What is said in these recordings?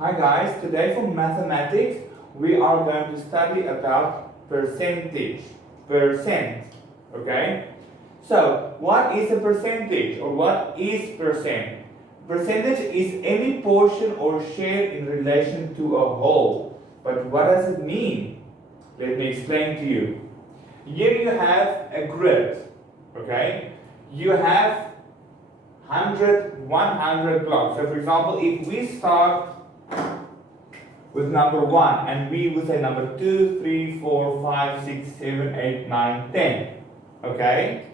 Hi guys, today for mathematics we are going to study about percentage. Percent. Okay? So, what is a percentage or what is percent? Percentage is any portion or share in relation to a whole. But what does it mean? Let me explain to you. Here you have a grid. Okay? You have 100 blocks. So for example, if we start with number 1 and we would say number 2, 3, 4, 5, 6, 7, 8, 9, 10. Okay?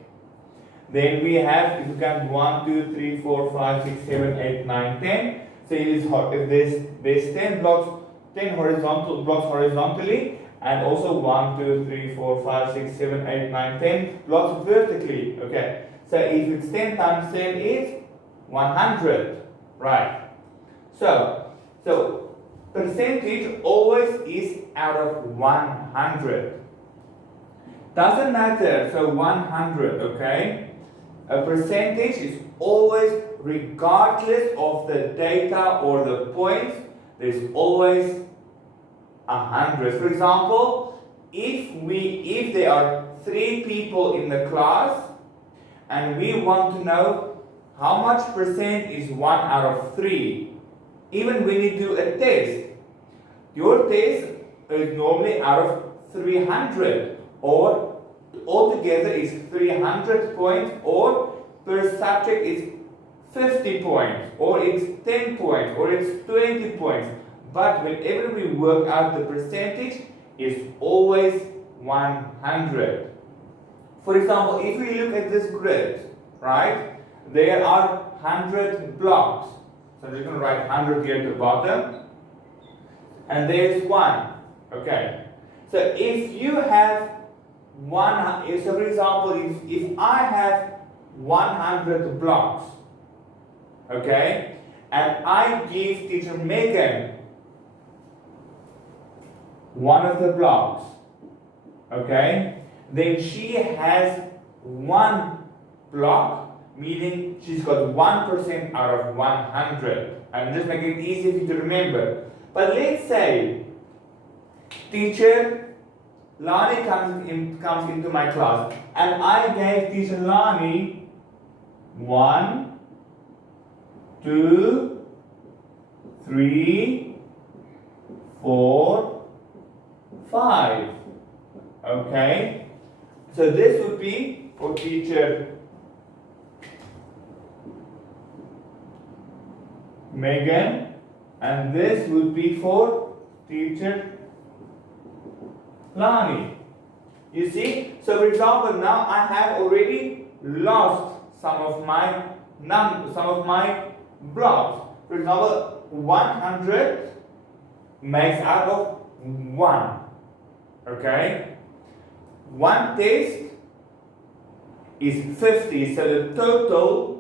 Then we have, if you count 1, 2, 3, 4, 5, 6, 7, 8, 9, 10. So it is, if there's 10 blocks, 10 horizontal blocks horizontally, and also 1, 2, 3, 4, 5, 6, 7, 8, 9, 10 blocks vertically. Okay. So if it's 10 times 10 is 100. Right. So percentage always is out of 100. Doesn't matter. So 100, okay? A percentage is always, regardless of the data or the points, there's always 100. For example, if there are 3 people in the class and we want to know how much percent is 1 out of 3, even when you do a test, your test is normally out of 300, or altogether is 300 points, or per subject is 50 points, or it's 10 points, or it's 20 points. But whenever we work out the percentage, it's always 100. For example, if we look at this grid, right, there are 100 blocks. So I'm just going to write 100 here at the bottom. And there's 1. Okay. So if you have so for example, if I have 100 blocks, okay, and I give teacher Megan one of the blocks, okay, then she has 1 block, meaning she's got 1% out of 100. I'm just making it easy for you to remember. But let's say teacher Lani comes into my class and I gave teacher Lani 1, 2, 3, 4, 5. Okay? So this would be for teacher Megan, and this would be for teacher Lani. You see? So for example, now I have already lost some of my blocks. For example, 100 makes out of 1. Okay? 1 test is 50. So the total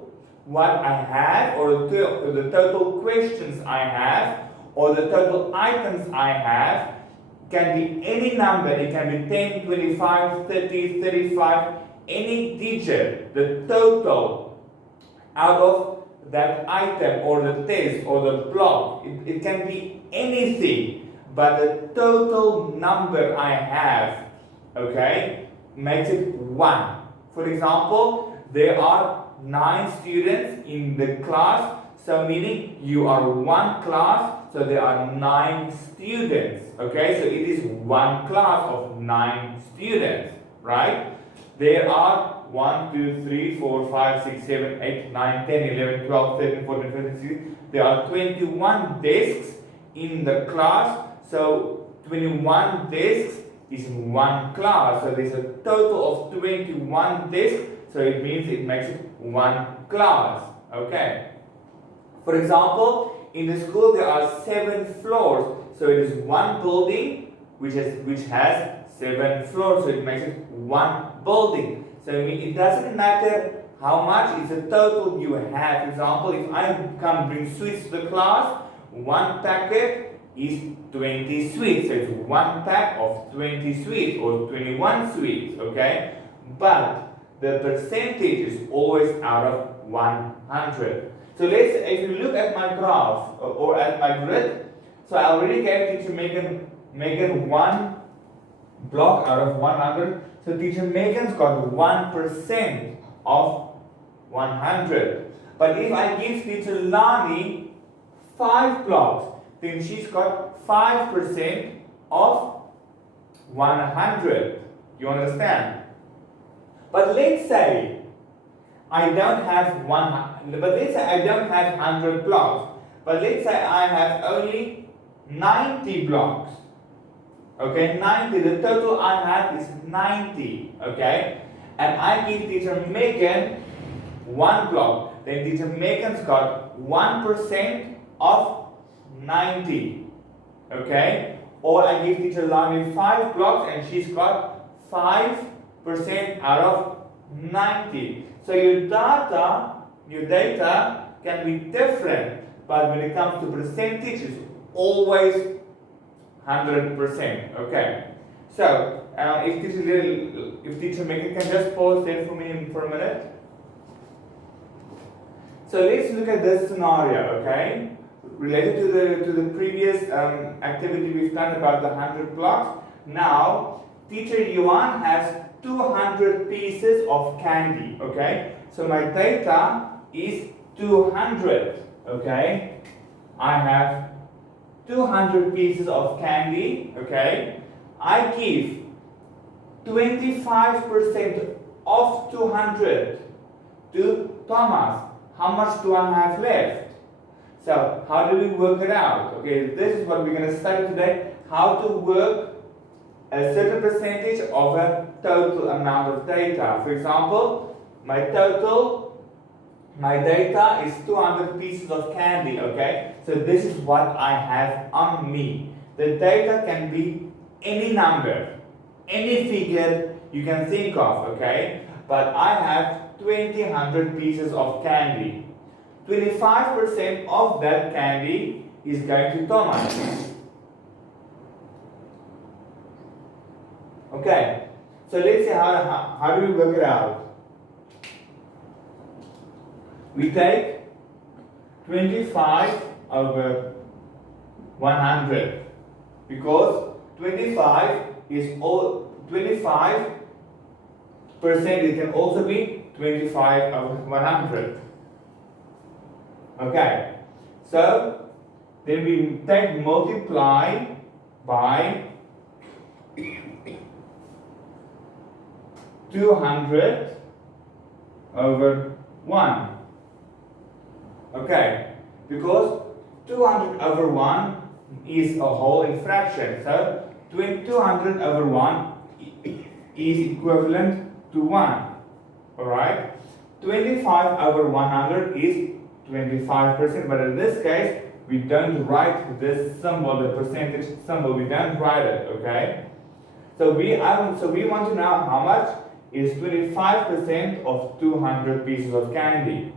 what I have, or the total questions I have, or the total items I have, can be any number. It can be 10, 25, 30, 35, any digit. The total out of that item or the test or the block, it can be anything, but the total number I have, okay, makes it 1. For example, there are 9 students in the class, so meaning you are 1 class, so there are 9 students. Okay, so it is 1 class of 9 students, right? There are 1, 2, 3, 4, 5, 6, 7, 8, 9, 10, 11, 12, 13, 14, 15, 16. There are 21 desks in the class, so 21 desks is 1 class. So there's a total of 21 desks, so it means it makes it 1 class. Okay. For example, in the school there are 7 floors, so it is 1 building which has 7 floors, so it makes it 1 building. So it doesn't matter how much is the total you have. For example, if I come bring sweets to the class, 1 packet is 20 sweets. So it's 1 pack of 20 sweets or 21 sweets. Okay, but the percentage is always out of 100. So let's say if you look at my graph or at my grid, So I already gave teacher Megan one block out of 100. So teacher Megan's got 1% of 100. But if I give teacher Lani 5 blocks, then she's got 5% of 100. You understand? But let's say I don't have 100 blocks. But let's say I have only 90 blocks. Okay, 90. The total I have is 90. Okay, and I give teacher Megan 1 block. Then teacher Megan's got 1% of 90. Okay, or I give teacher Lani 5 blocks and she's got 5% out of 90. So your data can be different, but when it comes to percentage, it's always 100%. Okay. So if teacher Megan can just pause there for me for a minute. So let's look at this scenario. Okay, related to the previous activity we've done about the 100 blocks. Now teacher Yuan has 200 pieces of candy. Okay, so my data is 200. Okay, I have 200 pieces of candy. Okay, I give 25% of 200 to Thomas. How much do I have left? So how do we work it out? Okay, this is what we're going to study today. How to work a certain percentage of a total amount of data. For example, my data is 200 pieces of candy. Okay, so this is what I have on me. The data can be any number, any figure you can think of. Okay, but I have 200 pieces of candy. 25% of that candy is going to Thomas. Okay, so let's see how do we work it out. We take 25 over 100 because 25 is all 25%. It can also be 25 over 100. Okay, so then we take multiply by 200 over 1. Okay, because 200 over 1 is a whole fraction. So 200 over 1 is equivalent to 1. Alright? 25 over 100 is 25%, but in this case, we don't write this symbol, the percentage symbol, we don't write it, okay? So we want to know how much is 25% of 200 pieces of candy.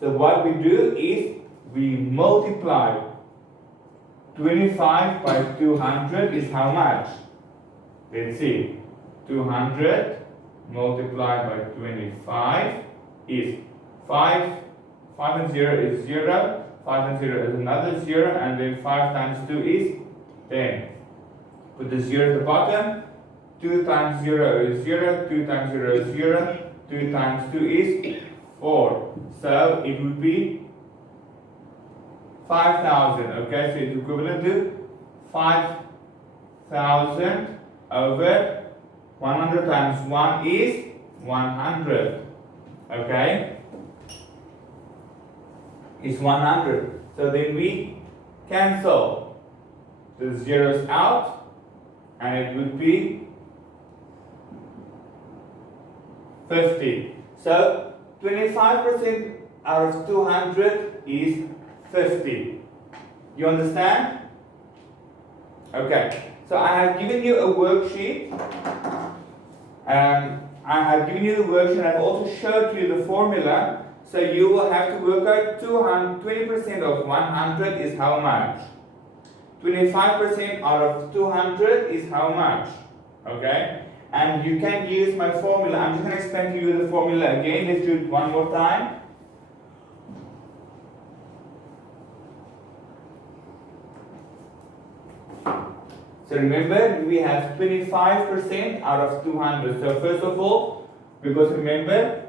So what we do is we multiply 25 by 200 is how much? Let's see. 200 multiplied by 25 is 5. 5 and 0 is 0. 5 and 0 is another 0. And then 5 times 2 is 10. Put the 0 at the bottom. 2 times 0 is 0. 2 times 0 is 0. 2 times 2 is 4. So it would be 5,000. Okay, so it's equivalent to 5,000 over 100 times 1 is 100. Okay, it's 100. So then we cancel the zeros out, and it would be 50. So 25% out of 200 is 50. You understand? Okay. So I have given you a worksheet. I've also showed you the formula. So you will have to work out 20% of 100 is how much? 25% out of 200 is how much? Okay? And you can use my formula. I'm just going to explain to you the formula again. Let's do it one more time. So remember, we have 25% out of 200. So first of all, because remember,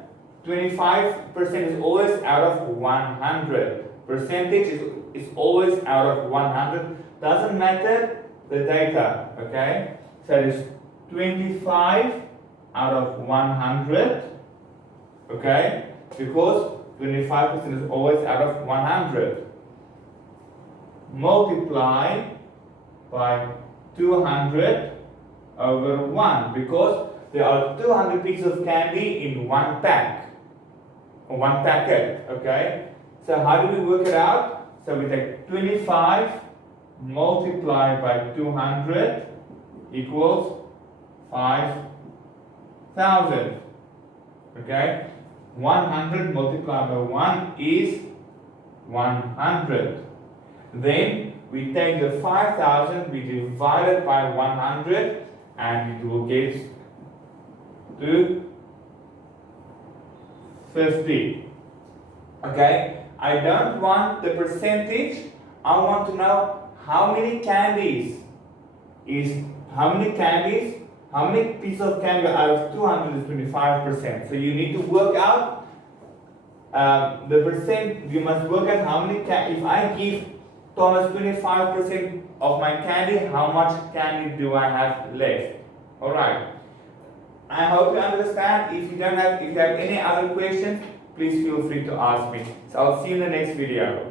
25% is always out of 100. Percentage is always out of 100. Doesn't matter the data, okay? So it is 25 out of 100, okay? Because 25% is always out of 100. Multiply by 200 over 1, because there are 200 pieces of candy in one pack, or one packet, okay? So how do we work it out? So we take 25 multiplied by 200 equals 5,000, okay? 100 multiplied by 1 is 100. Then we take the 5,000, we divide it by 100, and it will get to 50. Okay? I don't want the percentage, I want to know how many candies, how many pieces of candy out of 200 is 25%. So you need to work out the percent, you must work out how many if I give Thomas 25% of my candy, how much candy do I have left? Alright. I hope you understand. If you have any other questions, please feel free to ask me. So I'll see you in the next video.